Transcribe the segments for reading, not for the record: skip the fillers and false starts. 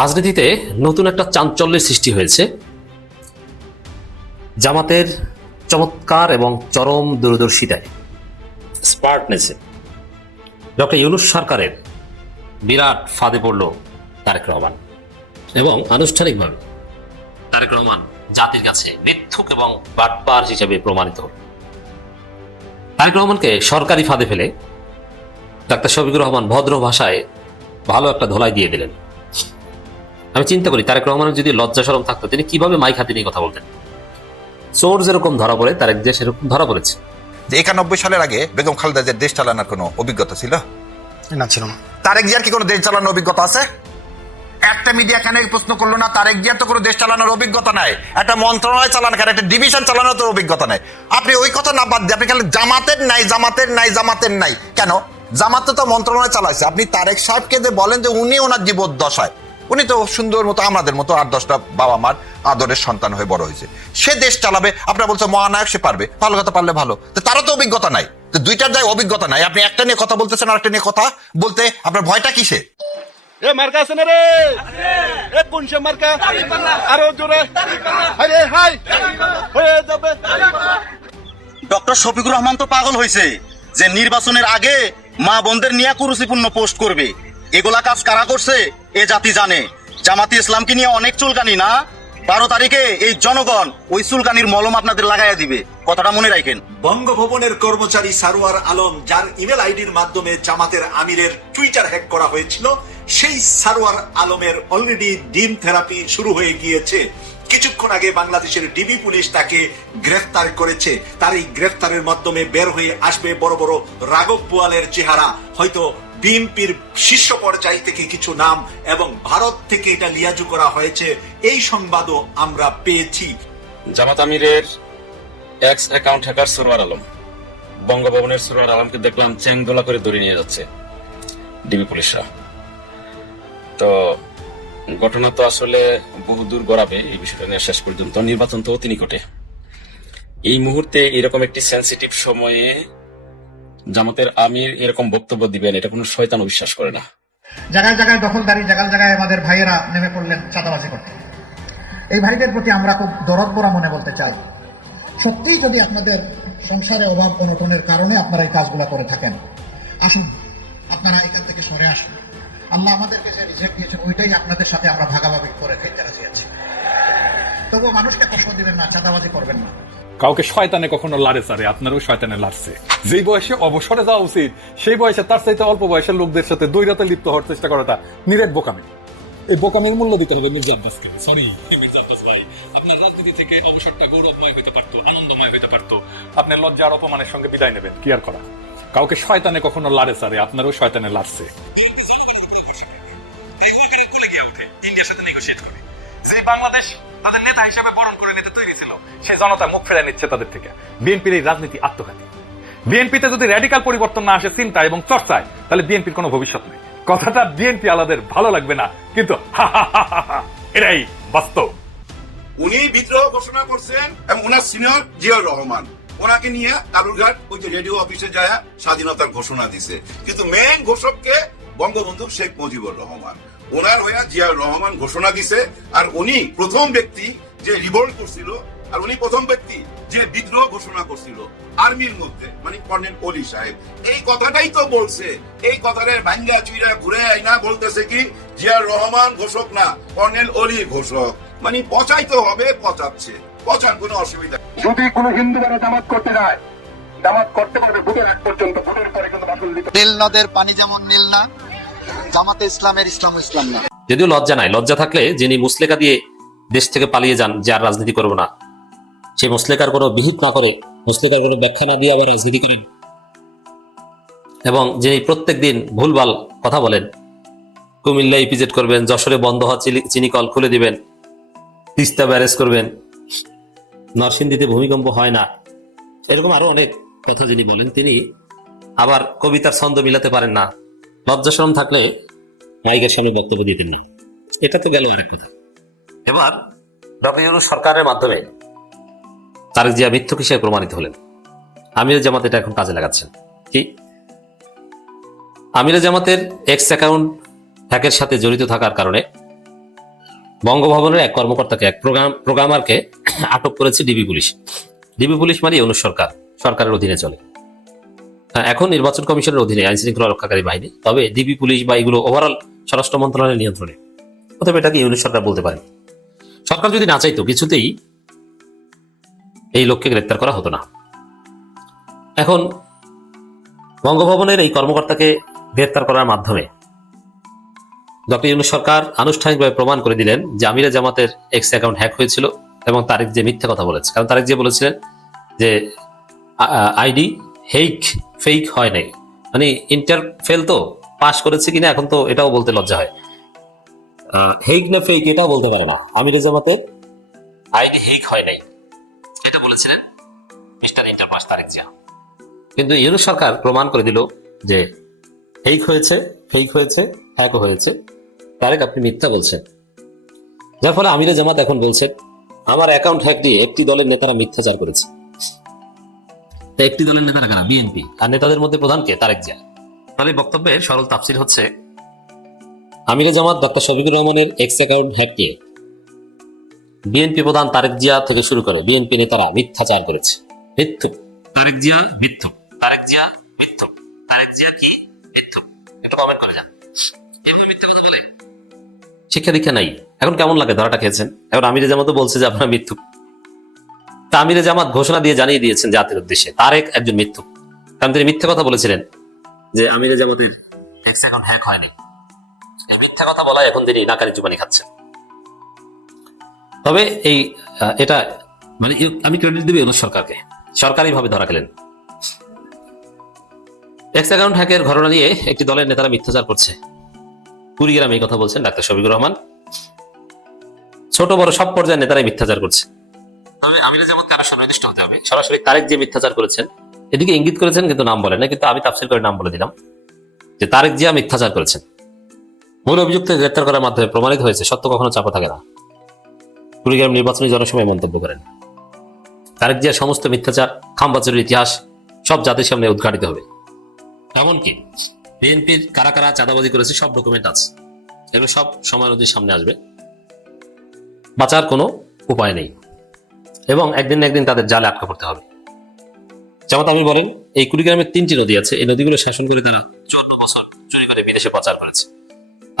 রাজনীতিতে নতুন একটা চাঞ্চল্যের সৃষ্টি হয়েছে। জামাতের চমৎকার এবং চরম দূরদর্শিতায়, স্মার্টনেসে ডক্টর ইউনূস সরকারের বিরাট ফাঁদে পড়ল তারেক রহমান, এবং আনুষ্ঠানিকভাবে তারেক রহমান জাতির কাছে মিথ্যুক এবং বাটপার হিসেবে প্রমাণিত হল। তারেক রহমানকে সরকারি ফাঁদে ফেলে ডাক্তার শফিকুর রহমান ভদ্র ভাষায় ভালো একটা ধোলাই দিয়ে দিলেন। আমি চিন্তা করি, তারেক রহমানের যদি লজ্জা শরম থাকতো তিনি কিভাবে মাইক হাতে নিয়ে কথা বলতেন। চোর যেরকম ধরা পড়ে, তারেক যে সেরকম ধরা পড়েছে। যে 91 সালের আগে বেগম খালেদা জিয়ার দেশ চালানোর কোনো অভিজ্ঞতা ছিল না, ছিল না। তারেক জিয়ার কি কোনো দেশ চালানোর অভিজ্ঞতা আছে? একটা মিডিয়া কেন এই প্রশ্ন করলো না? তারেক জিয়ার তো কোনো দেশ চালানোর অভিজ্ঞতা নাই, একটা মন্ত্রণালয় চালানো, একটা ডিভিশন চালানোর তো অভিজ্ঞতা নাই। আপনি ওই কথা না বাদ দিয়ে আপনি খালি জামাতের নাই জামাতের নাই জামাতের নাই কেন? জামাতে তো মন্ত্রণালয় চালাইছে। আপনি তারেক সাহেবকে যে বলেন যে উনি ওনার জীবদ্দশায়, উনি তো সুন্দর মতো আমাদের মতো 8-10টা বাবা মার আদরের সন্তান হয়ে বড় হয়েছে, সে দেশ চালাবে। আপনারা বলছে মহানায়ক, সে পারবে, ভালো কথা, পারলে ভালো। তো তারও তো অভিজ্ঞতা নাই, তো দুইটার যাই অভিজ্ঞতা নাই। আপনি একটা নিয়ে কথা বলতেছেন আর একটা নিয়ে কথা বলতে আপনার ভয়টা কিসে? এ মার্কা আছে না রে? এ কোন সে মার্কা? আরো জোরে আরে হাই হয়ে যাবে। ডক্টর শফিকুর রহমান তো পাগল হয়েছে যে নির্বাচনের আগে মা বোনদের নিয়ে কুরুচিপূর্ণ পোস্ট করবে। এগুলা কাজ কারা করছে এ জাতি জানে। জামাতি ইসলামকে নিয়ে অনেক চুলকানি না, 12 তারিখে এই জনগণ ওই চুলকানির মলম আপনাদের লাগাইয়া দিবে, কথাটা মনে রাখেন। বঙ্গভবনের কর্মচারী সারোয়ার আলম, যার ইমেল আইডির মাধ্যমে জামাতের আমিরের টুইটার হ্যাক করা হয়েছিল, সেই সারোয়ার আলমের অলরেডি ডিম থেরাপি শুরু হয়ে গিয়েছে। কিছুক্ষণ আগে বাংলাদেশের ডিবি পুলিশ তাকে গ্রেফতার করেছে। তার এই গ্রেফতারের মাধ্যমে বের হয়ে আসবে বড় বড় রাঘব বোয়ালের চেহারা, হয়তো বিএনপির শীর্ষ পর্যায় থেকে কিছু নাম, এবং ভারত থেকে এটা লিয়াজু করা হয়েছে, এই সংবাদও আমরা পেয়েছি। জামাত আমিরের X account hacker Sarwar Alam, বঙ্গভবনের সারোয়ার আলমকে দেখলাম চ্যাংদোলা করে দড়ি নিয়ে যাচ্ছে ডিবি পুলিশরা। তো ঘটনা তো আসলে বহুদূর গড়াবে, এই বিষয়টা নিয়ে শেষ পর্যন্ত নির্বাচন তো অতি নিকটে। এই মুহূর্তে এরকম একটি সেন্সিটিভ সময়ে জামাতের আমির এরকম বক্তব্য দিবেন, এটা কোনো শয়তানও বিশ্বাস করে না। জায়গায় জায়গায় দখলদারি, জায়গায় জায়গায় আমাদের ভাইয়েরা নেমে পড়লেন চাঁদাবাজি করতে। এই ভাইদের প্রতি আমরা খুব দরদ ভরা মনে বলতে চাই, সত্যিই যদি আপনাদের সংসারে অভাব অনটনের কারণে আপনারা এই কাজগুলো করে থাকেন, আসুন আপনারা এখান থেকে সরে আসুন। আল্লাহ আমাদেরকে যে রিজেক্ট দিয়েছে ওইটাই আপনাদের সাথে আমরা ভাগাভাগি করে খেতে রাজি আছি। তবুও মানুষকে কষ্ট দিবেন না, চাঁদাবাজি করবেন না। কাউকে শয়তানে কখনো লাড়ে চারে, আপনারও শয়তানে লাড়ছে। যেই বয়সে অবসরে যাওয়া উচিত সেই বয়সে তার চাইতে অল্প বয়সের লোকদের সাথে দৈরাতে লিপ্ত হওয়ার চেষ্টা করাটা নিরেট বোকামি। এই বোকামির মূল্য দিতে হবে মির্জা আব্বাসকে। সরি মির্জা আব্বাস ভাই, আপনার রাজনীতি থেকে অবসরটা গৌরবময় হইতে পারতো, আনন্দময় হইতে পারতো। আপনার লজ্জা আর অপমানের সঙ্গে বিদায় নেবেন, কি আর করা। কাউকে শয়তানে কখনো লাড়ে চারে, আপনারও শয়তানে লাড়ছে। বাংলাদেশ তাদের নেতা হিসেবে বরণ করে নিতে তৈরি ছিল, সেই জনতা মুখ ফেরায় নিচ্ছে তাদের থেকে। বিএনপির এই রাজনীতি আত্মঘাতী। বিএনপিতে যদি র্যাডিক্যাল পরিবর্তন না আসে চিন্তা এবং চর্চায়, তাহলে বিএনপির কোনো ভবিষ্যৎ নেই। কথাটা বিএনপি আলাদের ভালো লাগবে না, কিন্তু এটাই বাস্তব। উনি বিদ্রোহ ঘোষণা করছেন এবং ওনার সিনিয়র জিয়াউর রহমান ওনাকে নিয়ে কালুরঘাট ওই যে রেডিও অফিসে যায় স্বাধীনতার ঘোষণা দিছে, কিন্তু মেইন ঘোষককে বঙ্গবন্ধু শেখ মুজিবুর রহমান, ওনার হইয়া জিয়াউর রহমান ঘোষণা দিছে। আর উনি প্রথম ব্যক্তি যে রিভোল্ট করছিল, আর উনি প্রথম ব্যক্তি যে বিদ্রোহ ঘোষণা করছিল আর্মির মধ্যে, মানে কর্নেল অলি সাহেব। এই কথাটাই তো বলছে, এই কথাটার ভাঙ্গা চুইরা ঘুরে আইনা বলতেছে কি জিয়াউর রহমান ঘোষক না, কর্নেল অলি ঘোষক। মানে পচাইতে হবে, পচাচ্ছে, পচান, কোনো অসুবিধা। যদি কোনো হিন্দু যারা জামাত করতে যায়, জামাত করতে পারবে ভোটের আগ পর্যন্ত, ভোটের পরে কিন্তু মাসুল দিতে। নীল নদের পানি যেমন নীল না, জামাতে ইসলামের ইসলাম ইসলাম না। যদিও লজ্জা নাই, লজ্জা থাকলে যিনি মুসলেকা দিয়ে দেশ থেকে পালিয়ে যান যে আর রাজনীতি করবো না, সেই মুসলেকার কোনো বিহিত না করে, মুসলেকার কোনো ব্যাখ্যা না দিয়ে আবার রাজনীতি করেন, এবং যিনি প্রত্যেক দিন ভুলভাল কথা বলেন, কুমিল্লা ইপিজেড করবেন, যশোরে বন্ধ হওয়া চিনিকল খুলে দিবেন, তিস্তা ব্যারেজ করবেন, নরসিংদীতে ভূমিকম্প হয় না, এরকম আরো অনেক কথা যিনি বলেন, তিনি আবার কবিতার ছন্দ মিলাতে পারেন না। লজ্জা শরম থাকলে নায়িকার সামনে বক্তব্য দিতেন না। এটা তো গেল আরেক কথা। এবার ডক্টর ইউনূস সরকারের মাধ্যমে তারেক জিয়া মিথ্যুক হিসেবে প্রমাণিত হলেন। আমিরে জামাত এটা এখন কাজে লাগাচ্ছেন। কি আমিরে জামাতের এক্স অ্যাকাউন্ট হ্যাকের সাথে জড়িত থাকার কারণে বঙ্গভবনের এক কর্মকর্তাকে, এক প্রোগ্রামারকে আটক করেছে ডিবি পুলিশ। ডিবি পুলিশ মানে ইউনূস সরকার, সরকারের অধীনে চলে। হ্যাঁ, এখন নির্বাচন কমিশনের অধীনে আইন শৃঙ্খলা রক্ষাকারী বাহিনী, তবে ডিবি পুলিশ বা এগুলো ওভারঅল স্বরাষ্ট্র মন্ত্রণালয়ের নিয়ন্ত্রণে। অতএব এটাকে ইউনূস সরকার বলতে পারে। সরকার যদি না চাইতো কিছুতেই এই লোককে গ্রেপ্তার করা হতো না। এখন বঙ্গভবনের এই কর্মকর্তাকে গ্রেপ্তার করার মাধ্যমে ডক্টর ইউনূস সরকার আনুষ্ঠানিকভাবে প্রমাণ করে দিলেন যে আমিরে জামাতের এক্স অ্যাকাউন্ট হ্যাক হয়েছিল এবং তারেক যে মিথ্যা কথা বলেছে। কারণ তারেক যে বলেছিলেন যে আইডি ফেক হয় নাই, মানে ইন্টার ফেল তো পাস করেছে কিনা এখন তো এটাও বলতে লজ্জা হয়। হেইক না ফেক এটাও বলতে পারে না, আমিরে জামাতের আইডি হেইক হয় নাই, এটা বলেছিলেন mister inter pass Tarique Zia. কিন্তু ইউনূস সরকার প্রমাণ করে দিল যে হেইক হয়েছে, ফেক হয়েছে, হ্যাকও হয়েছে। তারেক আপনি মিথ্যা বলছেন। যার ফলে আমিরে জামাত এখন বলছেন আমার অ্যাকাউন্ট হ্যাক দিয়ে একটি দলের নেতারা মিথ্যাচার করেছে। একটি দলের নেতারা কারা? বিএনপি। আর নেতাদের মধ্যে প্রধান কে? তারেক জিয়া। তাহলে বক্তব্যের সরল তাফসীর হচ্ছে আমিরে জামাত ডক্টর শফিকুর রহমানের এক্স অ্যাকাউন্ট হ্যাক দিয়ে বিএনপি প্রধান তারেক জিয়া থেকে শুরু করে বিএনপি নেতারা মিথ্যাচার করেছে। মিথ্যুক। তারেক জিয়া মিথ্যুক, তারেক জিয়া মিথ্যুক, তারেক জিয়া কি মিথ্যুক? একটু কমেন্ট করে যান। এভাবে মিথ্যা কথা বলে শিক্ষা দীক্ষা নাই। এখন কেমন লাগে? ধরাটা খেয়েছেন। এখন আমিরে জামাতও বলছে যে আপনারা মিথ্যুক। তা আমিরে জামাত ঘোষণা দিয়ে জানিয়ে দিয়েছেন জাতির উদ্দেশ্যে তারেক একজন মিথ্যুক, কারণ তিনি মিথ্যা কথা বলেছিলেন যে আমিরে জামাতের এক্স অ্যাকাউন্ট হ্যাক হয়নি। এই মিথ্যা কথা বলায় এখন তিনি নাকারি চুবানি খাচ্ছেন। তবে এটা মানে আমি ক্রেডিট দেব ইউনূস সরকারকে, সরকারি ভাবে ধরা খেলেন। এক্স অ্যাকাউন্ট হ্যাকের ঘটনা নিয়ে একটি দলের নেতারা মিথ্যাচার করছে। কুড়িগ্রামে এই কথা বলছেন ডাক্তার শফিকুর রহমান। ছোট বড় সব পর্যায়ের নেতারাই মিথ্যাচার করছে। তবে আমিরে জামাতকে আরো সুনির্দিষ্ট হতে হবে। সরাসরি তারেক যে মিথ্যাচার করেছেন এদিকে ইঙ্গিত করেছেন কিন্তু নাম বলেন না, কিন্তু আমি তাফসীর করে নাম বলে দিলাম যে তারেক জিয়া মিথ্যাচার করেছেন। মূল অভিযুক্তকে গ্রেপ্তার করার মাধ্যমে প্রমাণিত হয়েছে সত্য কখনো চাপা থাকে না। কুড়িগ্রাম নির্বাচনী জনসভায় মন্তব্য করেন তারেক জিয়ার সমস্ত মিথ্যাচার, খামবাচুরির ইতিহাস সব জাতির সামনে উদ্ঘাটিত হবে। এমনকি বিএনপির কারা কারা চাঁদাবাজি করেছে সব ডকুমেন্ট আছে, এগুলো সব সময় নদীর সামনে আসবে। বাঁচার কোনো উপায় নেই এবং একদিন না একদিন তাদের জালে আটকা পড়তে হবে। জামাত আমির বলেন এই কুড়িগ্রামের 3টি নদী আছে, এই নদীগুলো শাসন করে তারা 14 বছর চুরি করে বিদেশে পাচার করেছে।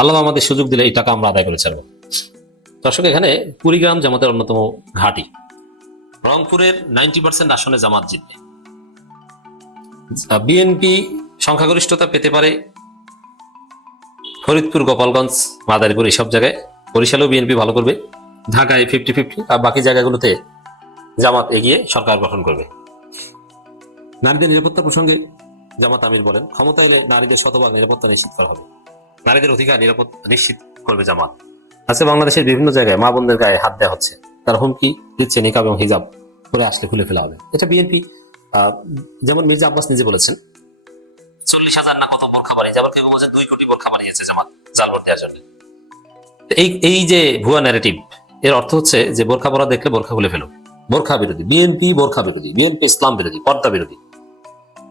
আল্লাহ আমাদের সুযোগ দিলে এই টাকা আমরা আদায় করে ছাড়বো। দর্শক, এখানে কুড়িগ্রাম জামাতের অন্যতম ঘাঁটি। রংপুরের 90% আসনে জামাত জিতবে। বিএনপি সংখ্যাগরিষ্ঠতা পেতে পারে ফরিদপুর, গোপালগঞ্জ, মাদারীপুর, এইসব জায়গায়। বরিশালেও বিএনপি ভালো করবে। ঢাকায় 50-50, আর বাকি জায়গাগুলোতে জামাত এগিয়ে সরকার গঠন করবে। নারীদের নিরাপত্তা প্রসঙ্গে জামাত আমির বলেন ক্ষমতা এলে নারীদের শতভাগ নিরাপত্তা নিশ্চিত করা হবে। নারীদের অধিকার নিরাপত্তা নিশ্চিত করবে জামাত। আজকে বাংলাদেশের বিভিন্ন জায়গায় মা বোনদের গায়ে হাত দেওয়া হচ্ছে, তার হুমকি দিচ্ছে নিকাব এবং হিজাব করে আসলে খুলে ফেলা হবে। এটা বিএনপি যেমন মির্জা আব্বাস নিজে বলেছেন 40,000 না কত বোরখা বানিয়েছে, আবার কেউ বলছে 2 কোটি বোরখা বানিয়েছে জামাত জাল ভোট দেওয়ার জন্য। এই যে ভুয়া ন্যারেটিভ, এর অর্থ হচ্ছে যে বোরখা পরা দেখলে বোরখা খুলে ফেলো। বোরখা বিরোধী বিএনপি, বোরখা বিরোধী বিএনপি, ইসলাম বিরোধী, পর্দা বিরোধী।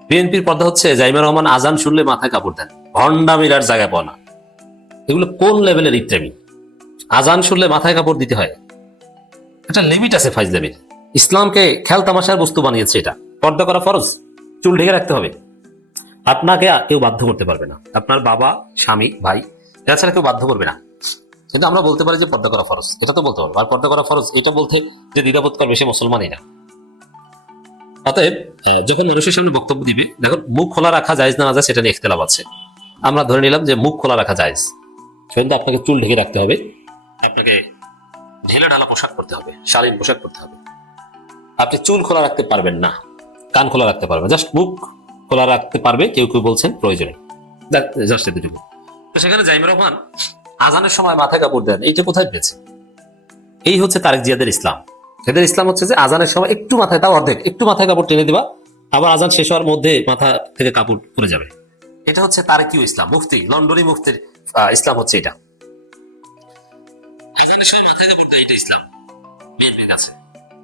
বিএনপির পর্দা হচ্ছে জাইমা রহমান আজান শুনলে মাথায় কাপড় দেন, ভণ্ডামির আর জায়গা পাওয়া না। এগুলো কোন লেভেলের ইত্যাদি? আজান শুনলে মাথায় কাপড় দিতে হয়, একটা লিমিট আছে ফাইজলামির। ইসলামকে খেল তামাশার বস্তু বানিয়েছে। এটা পর্দা করা ফরজ, চুল ঢেকে রাখতে হবে। আপনাকে কেউ বাধ্য করতে পারবে না, আপনার বাবা, স্বামী, ভাই, এছাড়া কেউ বাধ্য করবে না। কিন্তু আমরা বলতে পারি যে পর্দা করা ফরজ, এটা তো বলতে পারবো। আর পর্দা করা ফরজ এটা বলতে যে দ্বিধাবোধ করবে সে মুসলমানই না। অতএব যখন মানুষের সামনে বক্তব্য দিবে, দেখো মুখ খোলা রাখা জায়েজ না যায় সেটা নিয়ে ইখতিলাফ আছে। আমরা ধরে নিলাম যে মুখ খোলা রাখা জায়েজ, কিন্তু আপনাকে চুল ঢেকে রাখতে হবে, আপনাকে ঢেলে ঢালা পোশাক পরতে হবে, শালীন পোশাক পরতে হবে। আপনি চুল খোলা রাখতে পারবেন না, কান খোলা রাখতে পারবেন, জাস্ট মুখ খোলা রাখতে পারবে কেউ কেউ বলছেন প্রয়োজনে, জাস্ট এতটুকু। তো সেখানে জাইমা রহমান আজানের সময় মাথায় কাপড় দেন, এইটা কোথায় পেয়েছে? এই হচ্ছে তারেক জিয়াদের ইসলাম। এদের ইসলাম হচ্ছে যে আজানের সময় একটু মাথায়, তাও অর্ধেক, একটু মাথায় কাপড় টেনে দিবা, আবার আজান শেষ হওয়ার মধ্যে মাথা থেকে কাপড় পরে যাবে। এটা হচ্ছে তারেকীয় ইসলাম। মুফতি লন্ডনী মুফতির ইসলাম হচ্ছে এটা। আজানের সময় মাথায় কাপড় দেয়, এটা ইসলাম বিএনপির কাছে।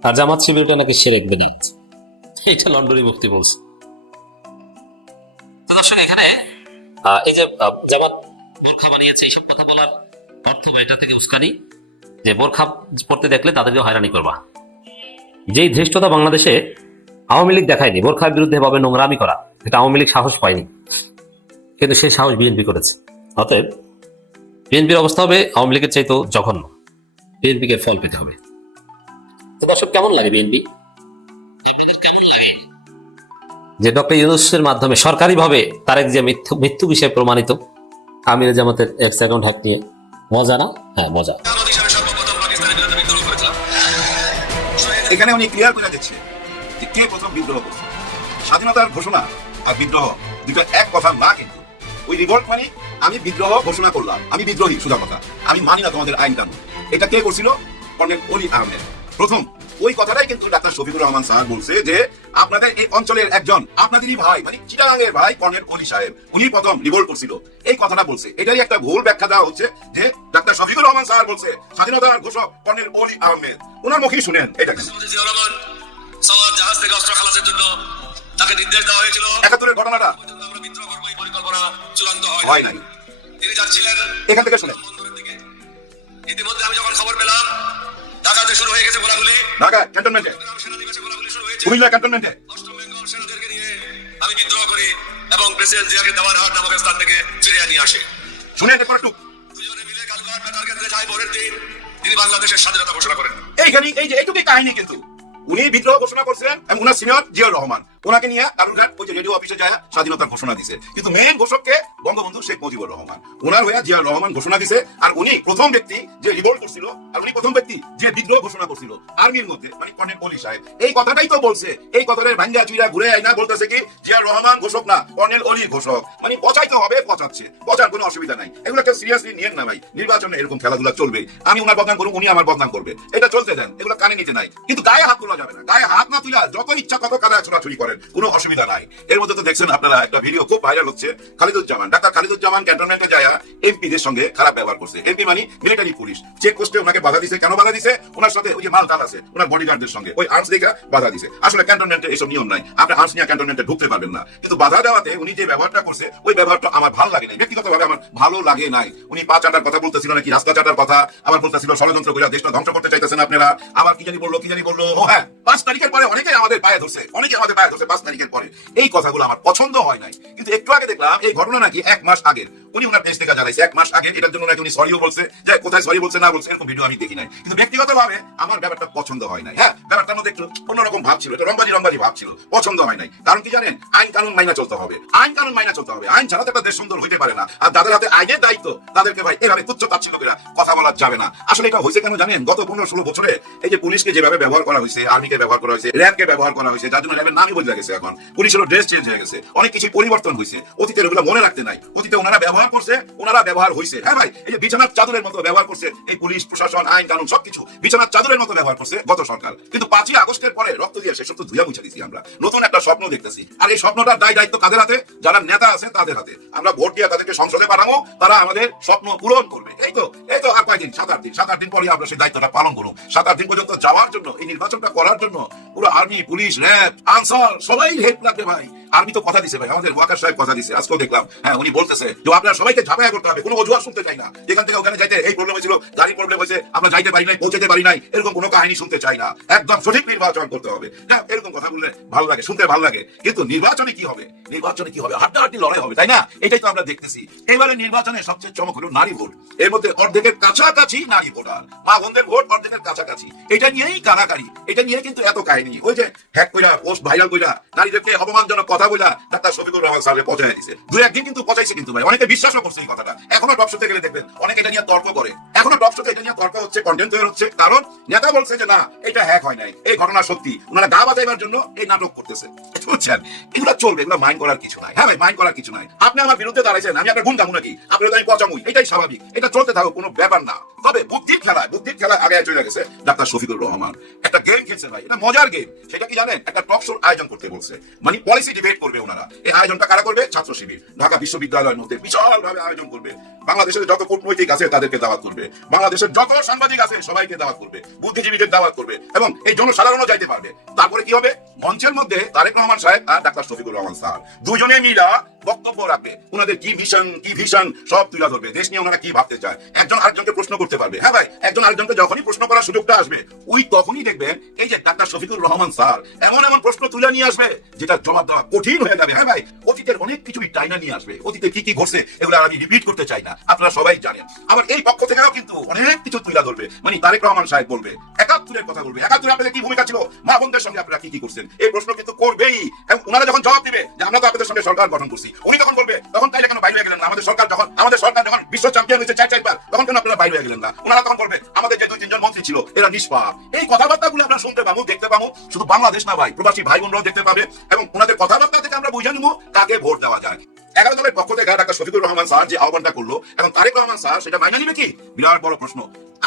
আর জামাত শিবিরটা নাকি শিরক বিদআত, এটা লন্ডনী মুফতি বলছে। তো দর্শক, এখানে এই যে জামাত বোরখা বানিয়েছে এইসব কথা বলার অর্থ এটা থেকে উস্কানি যে বোরখা পড়তে দেখলে তাদেরকে হয়রানি করবা। যেই ধৃষ্টতা বাংলাদেশে আওয়ামী লীগ দেখায়নি বোরখার বিরুদ্ধে ভাবে নোংরামি করা, এটা আওয়ামী লীগ সাহস পায়নি, কিন্তু সেই সাহস বিএনপি করেছে। অতএব বিএনপির অবস্থা হবে আওয়ামী লীগের চাইতেও জঘন্য। বিএনপিকে ফল পেতে হবে। তো দর্শক, কেমন লাগে বিএনপি? যে ডক্টর ইউনূসের মাধ্যমে সরকারিভাবে তারেক যে মৃত্যু বিষয়ে প্রমাণিত, আমির জামাতের এক্স অ্যাকাউন্ট হ্যাক নিয়ে মজা না? হ্যাঁ মজা। এখানে উনি ক্লিয়ার করে দিচ্ছে যে কে প্রথম বিদ্রোহ করছে। স্বাধীনতার ঘোষণা আর বিদ্রোহ দুটো এক কথা না, কিন্তু ওই রিভোল্ট মানে আমি বিদ্রোহ ঘোষণা করলাম, আমি বিদ্রোহী, সোজা কথা, আমি মানি না তোমাদের আইন কানুন। এটা কে করছিল? কর্নেল অলি আহমেদ প্রথম। ওই কথাটাই কিন্তু ডাক্তার শফিকুর রহমান স্যার বলছে যে আপনাদের এই অঞ্চলের একজন আপনাদেরই ভাই, মানে চিটাগাংয়ের ভাই কর্নেল অলি সাহেব, উনি প্রথম রিভোল্ট করছিল, এই কথাটা বলছে। এটারই একটা ভুল ব্যাখ্যা দেওয়া হচ্ছে যে ডাক্তার শফিকুর রহমান স্যার বলছে স্বাধীনতার ঘোষক কর্নেল অলি আহমেদ। ওনার মুখেই শুনেন এটা কেন। জাহাজ থেকে অস্ত্র খালাসের জন্য তাকে নির্দেশ দেওয়া হয়েছিল। ৭১-এর ঘটনাটা আমরা বিদ্রোহ করবো, এই পরিকল্পনা চূড়ান্ত হয় নাই। তিনি যাচ্ছিলেন এখান থেকে শুনেন। বন্দরের দিকে। ইতিমধ্যে আমি যখন খবর পেলাম ঢাকাতে শুরু হয়ে গেছে গোলাগুলি, ঢাকা ক্যান্টনমেন্টে, সেনানিবাসে গোলাগুলি শুরু হয়েছে। কুমিল্লা ক্যান্টনমেন্টে অষ্টম বেঙ্গল সেনাদেরকে নিয়ে আমি বিদ্রোহ করি এবং প্রেসিডেন্ট জিয়াকে দেওয়ানহাট নামক স্থান থেকে ফিরিয়ে নিয়ে আসে। শুনেন এরপর একটু। দুজনে মিলে কালঘাট বেতার কেন্দ্রে যায়। ভোরের দিন তিনি বাংলাদেশের স্বাধীনতা ঘোষণা করেন। এইখানে এই যে এইটুকুই কাহিনী, কিন্তু উনি বিদ্রোহ ঘোষণা করছিলেন এবং উনার সিনিয়র জিয়াউর রহমান ওনাকে নিয়ে কালুরঘাট ওই যে রেডিও অফিসে যায় স্বাধীনতার ঘোষণা দিছে। কিন্তু মেইন ঘোষককে বঙ্গবন্ধু শেখ মুজিবুর রহমান, ওনার হয়ে জিয়াউর রহমান ঘোষণা দিছে। আর উনি প্রথম ব্যক্তি যে রিভোল্ট করছিল, আর উনি প্রথম ব্যক্তি যে বিদ্রোহ ঘোষণা করছিল আর্মির মধ্যে, মানে কর্নেল অলি সাহেব। এই কথাটাই তো বলছে। এই কথাটার ভাঙ্গা চুইরা ঘুরে আইনা বলতেছে কি জিয়াউর রহমান ঘোষক না, কর্নেল অলি ঘোষক। মানে পচাইতে হবে, পচাচ্ছে, পচার কোনো অসুবিধা নাই। এগুলো কেউ সিরিয়াসলি নিয়েন না ভাই। নির্বাচনে এরকম খেলাধুলা চলবে, আমি ওনার বদনাম করবো, উনি আমার বদনাম করবে, এটা চলতে দেন, এগুলো কানে নিতে নাই। কিন্তু গায়ে হাত তোলা যাবে না। গায়ে হাত না তুলা যত ইচ্ছা কত কাদা ছোড়াছুড়ি করেন, কোনো অসুবিধা নাই। এর মধ্যে তো দেখছেন আপনারা একটা ভিডিও খুব ভাইরাল হচ্ছে, খালিদুজ্জামান, ডাক্তার খালিদুজ্জামান ক্যান্টনমেন্টে যায় এমপিদের সঙ্গে খারাপ ব্যবহার করছে। এমপি মানে মিলিটারি পুলিশ, চেক পোস্টে ওনাকে বাধা দিছে। কেন বাধা দিছে? ওনার সাথে ওই যে মালতাল আছে, ওনার বডিগার্ডদের সঙ্গে ওই আর্মস দেখা বাধা দিছে। আসলে ক্যান্টনমেন্টে এইসব নিয়ম নাই, আপনি আর্মস নিয়ে ক্যান্টনমেন্টে ঢুকতে পারবেন না। কিন্তু বাধা দেওয়াতে উনি যে ব্যবহারটা করছে, ওই ব্যবহারটা আমার ভালো লাগে নাই, ব্যক্তিগতভাবে আমার ভালো লাগে নাই। উনি ৫ আটার কথা বলতেছিল, নাকি রাস্তা চাটার কথা, আবার বলতেছিল ষড়যন্ত্র করে দেশটা ধ্বংস করতে চাইতেছেন আপনারা। আবার কি জানি বললো। ও হ্যাঁ, ৫ তারিখের পরে অনেকে আমাদের পায়ে ধরছে, ৫ তারিখের পরে। এই কথাগুলো আমার পছন্দ হয় নাই। কিন্তু একটু আগে দেখলাম এই ঘটনা নাকি 1 মাস আগের, উনি ওনার দেশ থেকে জানাইছে 1 মাস আগে। এটার জন্য নাকি উনি সরিও বলছে, যে কোথায় সরি বলছে না বলছে এরকম ভিডিও আমি দেখি নাই। কিন্তু ব্যক্তিগতভাবে আমার ব্যাপারটা পছন্দ হয় নাই। হ্যাঁ, ব্যাপারটার মধ্যে একটু অন্যরকম ভাব ছিল, এটা রংবাজি ভাব ছিল, পছন্দ হয় নাই। কারণ কি জানেন, আইন কানুন মাইনা চলতে হবে, আইন কানুন মাইনা চলতে হবে। আইন ছাড়া তো একটা দেশ সুন্দর হইতে পারে না। আর যাদের হাতে আইনের দায়িত্ব, তাদেরকে ভাই এভাবে তুচ্ছ তাচ্ছিল্য করে কথা বলা যাবে না। আসলে এটা হয়েছে কেন জানেন, গত 15-16 বছরে এই যে পুলিশকে যেভাবে ব্যবহার করা হয়েছে, আর্মিকে ব্যবহার করা হয়েছে, র্যাবকে ব্যবহার করা হয়েছে, যার জন্য র্যাবের নামই বদলে গেছে। এখন পুলিশেরও ড্রেস চেঞ্জ হয়ে গেছে, অনেক কিছু পরিবর্তন হয়েছে। অতীতের ওগুলো মনে রাখতে নাই। অতীতে ওনারা ব্যবহার করছে, ওনারা ব্যবহার হয়েছে। হ্যাঁ ভাই, এই যে বিছানার চাদরের মতো ব্যবহার করছে এই পুলিশ প্রশাসন, আইন কানুন সবকিছু বিছানার চাদরের মতো ব্যবহার করছে গত সরকার। কিন্তু 5ই আগস্টের পরে রক্ত দিয়ে সেসব তো ধুয়া মুছে দিছি আমরা। নতুন একটা স্বপ্ন দেখতেছি, আর এই স্বপ্নটার দায়িত্ব কাদের হাতে? যারা নেতা আছে তাদের হাতে। আমরা ভোট দিয়ে তাদেরকে সংসদে পাঠাবো, তারা আমাদের স্বপ্ন পূরণ করবে। এই তো আর কয়দিন, 7-8 দিন পরে আমরা সেই দায়িত্বটা পালন করবো। 7-8 দিন পর্যন্ত যাওয়ার জন্য, এই নির্বাচনটা করার জন্য পুরো আর্মি, পুলিশ, র্যাব, আনসার সবাই হেল্প লাগবে ভাই। আর্মি তো কথা দিছে ভাই, আমাদের ওয়াকার সাহেব কথা দিছে, আজকেও দেখলাম। হ্যাঁ, উনি বলতেছে যে আপনারা সবাইকে ঝামেলা করতে হবে, কোনো অজুহাত শুনতে চাই না। এখান থেকে ওখানে যাইতে এই প্রবলেম হয়েছিল, গাড়ি প্রবলেম হয়েছে, আমরা যাইতে পারি নাই, পৌঁছতে পারি নাই, এরকম কোনো কাহিনী শুনতে চাই না। একদম সঠিক নির্বাচন করতে হবে। হ্যাঁ, এরকম কথা বললে ভালো লাগে, শুনতে ভালো লাগে। কিন্তু নির্বাচনে কি হবে? হাড্ডাহাড্ডি লড়াই হবে, তাই না? এটাই তো আমরা দেখতেছি। এবারে নির্বাচনে সবচেয়ে চমক হলো নারী ভোট। এর মধ্যে অর্ধেকের কাছাকাছি নারী ভোটার, মা বোনদের ভোট অর্ধেকের কাছাকাছি। এটা নিয়েই কারাকারি, এটা নিয়ে কিন্তু এত কাহিনী। ওই যে হ্যাক কইরা, পোস্ট ভাইরাল কইরা, নারীদেরকে অপমানজনক কথা বইলা ডাক্তার শফিকুর রহমান সাহেব পচায় দিছে। 2-1 দিন কিন্তু পচাইছে, কিন্তু ভাই অনেকে বিশ্বাসও করছে এই কথাটা। এখনো টক শোতে গেলে দেখবেন অনেকে এটা নিয়ে তর্ক করে, এখনো টক শোতে এটা নিয়ে তর্ক হচ্ছে, কন্টেন্ট তৈরি হচ্ছে। কারণ নেতা বলছে যে না, এটা হ্যাক হয় নাই, এই ঘটনা সত্যি। ওনারা গা বাজাইবার জন্য এই নাটক করতেছে, বুঝছেন? এগুলো চলবে, এগুলো মাইন্ড করার কিছু নাই। হ্যাঁ ভাই, মাইন্ড করার কিছু নাই। আপনি আমার বিরুদ্ধে দাঁড়াইছেন, আমি আপনার গুণ গামু নাকি? আপনার আমি পচামুই, এটাই স্বাভাবিক। এটা চলতে থাকুক, কোনো ব্যাপার না। তবে বুদ্ধির খেলা আগে চলে গেছে ডাক্তার শফিকুর রহমান। একটা গেম খেলছে ভাই, এটা মজার গেম। সেটা কি জানেন? একটা টক শোর আয়োজন করতে বলছে, মানে পলিসি ডিবেট করবে ওনারা। এই আয়োজনটা কারা করবে? ছাত্র শিবির। ঢাকা বিশ্ববিদ্যালয়ের মধ্যে বিশাল ভাবে আয়োজন করবে। বাংলাদেশের যত কূটনৈতিক আছে তাদেরকে দাওয়াত করবে, বাংলাদেশের যত সাংবাদিক আছে সবাইকে দাওয়াত করবে, বুদ্ধিজীবীদের দাওয়াত করবে, এবং এই জনসাধারণও যাইতে পারবে। তারপরে কি হবে? মঞ্চের মধ্যে তারেক রহমান সাহেব আর ডাক্তার শফিকুর রহমান স্যার দুজনে মিলা বক্তব্য রাখবে, ওনাদের কি মিশন কি ভিশন সব তুলে ধরবে, দেশ নিয়ে ওনারা কি ভাবতে চায়, একজন আরেকজনকে প্রশ্ন করতে পারবে। হ্যাঁ ভাই, একজন আরেকজনকে যখনই প্রশ্ন করার সুযোগটা আসবে, ওই তখনই দেখবেন এই যে ডাক্তার শফিকুর রহমান স্যার এমন এমন প্রশ্ন তুলে নিয়ে আসবে যেটা জবাব দেওয়া কঠিন হয়ে যাবে। হ্যাঁ ভাই, অতীতের অনেক কিছুই টাইনা নিয়ে আসবে, অতীতে কি কি ঘটছে এগুলো আমি রিপিট করতে চাই না, আপনারা সবাই জানেন। আবার এই পক্ষ থেকেও কিন্তু অনেক কিছু তুলে ধরবে, মানে তারেক রহমান সাহেব বলবে, ৭১-এর কথা বলবে, ৭১-এ আপনাদের কি ভূমিকা ছিল, মা বোনদের সঙ্গে আপনারা কি কি করছেন, এই প্রশ্ন কিন্তু করবেই। এবং ওনারা যখন জবাব দিবে যে আমরা তো আপনাদের সঙ্গে সরকার গঠন করছি, উনি তখন বলবে তখন তাইলে কেন বাইরে হয়ে গেলেন না, আমাদের সরকার যখন বিশ্ব চ্যাম্পিয়ন হয়েছে ৪-৪বার, তখন কেন আপনারা বাইরে হয়ে গেলেন না। ওনারা তখন বলবে আমাদের যে ২-৩ জন মন্ত্রী ছিল এরা নিষ্পাপ। এই কথাবার্তাগুলো আমরা শুনতে পাবো, দেখতে পাবো, শুধু বাংলাদেশ না ভাই, প্রবাসী ভাই বোনরাও দেখতে পাবে। এবং ওনাদের কথাবার্তা থেকে আমরা বুঝে নেবো কাকে ভোট দেওয়া যায়। ১১ দলের পক্ষ থেকে ডাক্তার শফিকুর রহমান স্যার যে আহ্বানটা করলো এবং তারেক রহমান স্যার সেটা মাইনা নিবে কি, বিরাট বড় প্রশ্ন।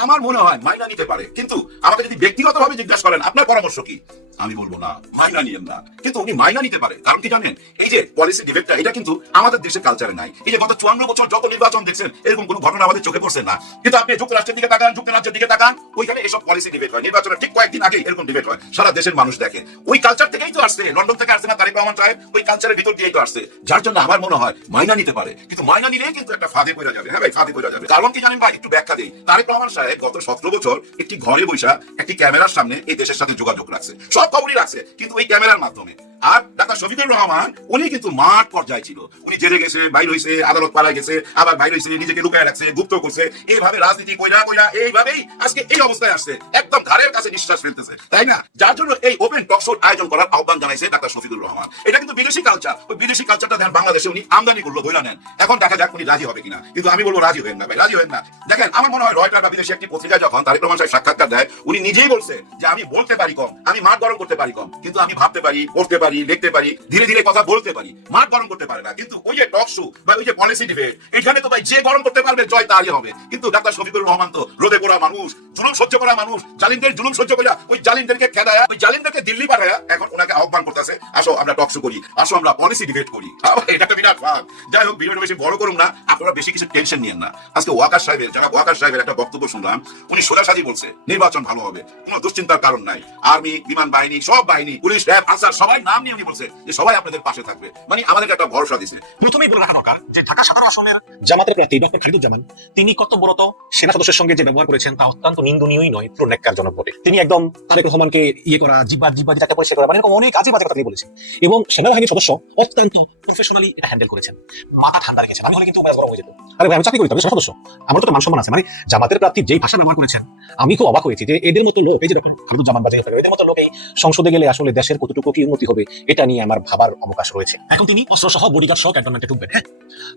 আমার মনে হয় মাইনা নিতে পারে, কিন্তু আমাকে যদি ব্যক্তিগতভাবে জিজ্ঞাসা করেন আপনার পরামর্শ কি, আমি বলবো না মাইনা নিয়েন না, কিন্তু উনি মাইনা নিতে পারে। কারণ কি জানেন, এই যে পলিসি ডিবেটটা এটা কিন্তু আমাদের দেশের কালচারে নাই। এই যে গত ৫৪ বছর যত নির্বাচন দেখছেন এরকম কোনো ঘটনা আমাদের চোখে পড়ছে না, কিন্তু আপনি যুক্তরাষ্ট্রের দিকে তাকান, যুক্তরাজ্যের দিকে তাকান, ওইখানে এসব পলিসি ডিবেট হয়, নির্বাচনের ঠিক কয়েকদিন আগে এরকম ডিবেট হয়, সারা দেশের মানুষ দেখে। ওই কালচার থেকেই তো আসছে, লন্ডন থেকে আসছে না তারেক রহমান সাহেব, ওই কালচারের ভিতর দিয়েই তো আসছে। যার জন্য আমার মনে হয় মাইনা নিতে পারে, কিন্তু মাইনা নিলেই কিন্তু একটা ফাঁদে পড়ে যাবে। হ্যাঁ ভাই, ফাঁদে পড়ে যাবে। কারণ কি জানেন ভাই, একটু ব্যাখ্যা দিই। তারেক রহমান সাহেব গত ১৭ বছর একটি ঘরে বসা একটি ক্যামেরার সামনে এই দেশের সাথে যোগাযোগ রাখছে, সব খবরই রাখছে, কিন্তু ওই ক্যামেরার মাধ্যমে। আর ডাক্তার শফিকুর রহমান উনি কিন্তু মাঠ পর্যায়ে ছিল, উনি জেলে গেছে, বাইর হয়েছে, আদালত পাড়ায় গেছে, আবার বাইর হয়েছে, নিজেকে লুকায় রাখছে, গুপ্ত করছে, এইভাবে রাজনীতি কইরা কইরা এইভাবেই আজকে এই অবস্থায় আসছে, একদম ঘাড়ের কাছে নিঃশ্বাস ফেলতেছে, তাই না? যার জন্য এই ওপেন টক শো আয়োজন করার আহ্বান জানাইছে ডাক্তার শফিকুর রহমান। এটা কিন্তু বিদেশি কালচার, ওই বিদেশি কালচারটা দেন বাংলাদেশে উনি আমদানি করলো, ধরে নেন। এখন দেখা যাক উনি রাজি হবে কিনা, কিন্তু আমি বলবো রাজি হবেন না ভাই, রাজি হবেন না। দেখেন, আমার মনে হয় রয়টার বা বিদেশি একটি পত্রিকায় যখন তারেক রহমান সাহেব সাক্ষাৎকার দেয়, উনি নিজেই বলছে যে আমি বলতে পারি কম, আমি মাঠ গরম করতে পারি কম, কিন্তু আমি ভাবতে পারি, পড়তে পারি, লিখতে পারি, ধীরে ধীরে কথা বলতে পারি, মাঠ গরম করতে পারে না। কিন্তু ওই যে টক শো বা ওই যে পলিসি ডিবেট, এখানে তো ভাই যে গরম করতে পারবে জয় তারই হবে। কিন্তু ডাক্তার শফিকুর রহমান তো রোদে পোড়া মানুষ, জুলুম সহ্য করা মানুষ, জালিমদের জুলুম সহ্য করা, ওই জালিমদেরকে খেদায়া, ওই জালিমদেরকে দিল্লি পাঠায়া এখন ওনাকে আহ্বান করতেছে, আসো আমরা টক শো করি, আসো আমরা পলিসি ডিবেট করি। এটা একটা বিরাট ভাগ। যাই হোক, ভিডিওটা বেশি বড় করুন না, আপনারা বেশি কিছু টেনশন নিয়েন না। আজকে ওয়াকার সাহেবের, যারা ওয়াকার সাহেবের একটা বক্তব্য শুনলাম, উনি সোজাসাজি বলছে নির্বাচন ভালো হবে, কোনো দুশ্চিন্তার কারণ নাই। আর্মি, বিমান বাহিনী, সব বাহিনী, পুলিশ, র্যাব, আনসার সবাই নাম নিয়ে উনি বলছে যে সবাই আপনাদের পাশে থাকবে, মানে আমাদের একটা ভরসা দিছে। প্রথমেই বলে রাখা দরকার যে ঢাকা সদর আসনের জামাতের প্রার্থী ডক্টর খালিদুজ্জামান তিনি কর্তব্যরত সেনা সদস্যের সঙ্গে যে ব্যবহার করেছেন তা অত্যন্ত নিন্দনীয়ই নয়, পুরো ন্যাক্কারজনক বটে। তিনি একদম তারেক রহমানকে ইয়ে করা, জিব্বা দিয়ে তাকে পরিষ্কার করা, মানে এরকম অনেক আজে বাজে কথা তিনি বলেছেন। এবং সেনাবাহিনীর সদস্য অত্যন্ত প্রফেশনালি এটা হ্যান্ডেল করেছেন, মাথা ঠান্ডা রেখেছেন। আমি হলে কিন্তু মেজাজ গরম হয়ে যেত। আরে ভাই, আমি চাকরি করি, সেনা সদস্য, আমার তো মান সম্মান আছে। মানে জামাতের প্রার্থী যেই ভাষা ব্যবহার করেছেন, আমি খুব অবাক হয়েছি যে এদের মতো লোক, এই যে ডক্টর খালিদুজ্জামান বাজে, এদের মতো লোক এই সংসদে গেলে আসলে দেশের কতটুকু কি উন্নতি হবে এটা নিয়ে আমার ভাবার অবকাশ রয়েছে। এখন তিনি অস্ত্র সহ বডিগার্ড সহ ক্যান্টনমেন্টে ঢুকবেন। হ্যাঁ,